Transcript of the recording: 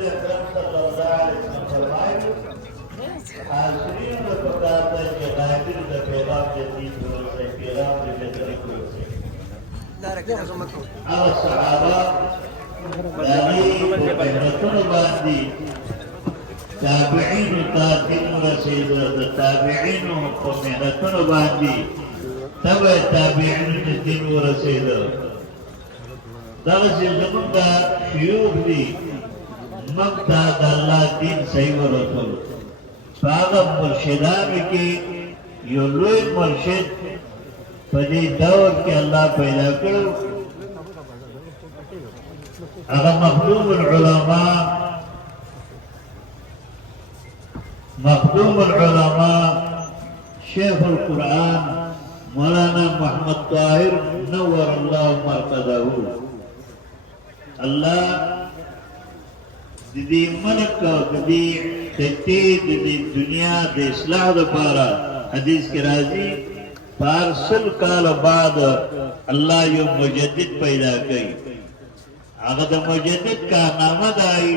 रसूल अकरम सल्लल्लाहु अलैहि वसल्लम फरमाए हाज़रीन को बताता है कि गायबी का पैगाम जदीद हो से पैगाम जदीद हो से अब सहाबा दानी को मेहनतों बांधी ताबईन ताबईन रसीद ताबईन को मेहनतों बांधी तब ताबईन ने दिन रसीद दरअसल जमुना शयूख दी मक्ता अल्लाह दिन सही रसूल पागम मुर्शिदान की यो लोई मुर्शिद पदी दौर के अल्लाह पैदा करो अगर मखदूम उलमा शेख कुरान मौलाना मोहम्मद ताहिर नव्वर अल्लाह मरकज़हू अल्लाह दीदी मलक दीदी तकतीद दीदी दुनिया दे इस्लाह दपारा हदीस के राजी पारसल काल बाद अल्लाह यो मुजद्दिद पैदा कई अगर मुजद्दिद का नाम दाई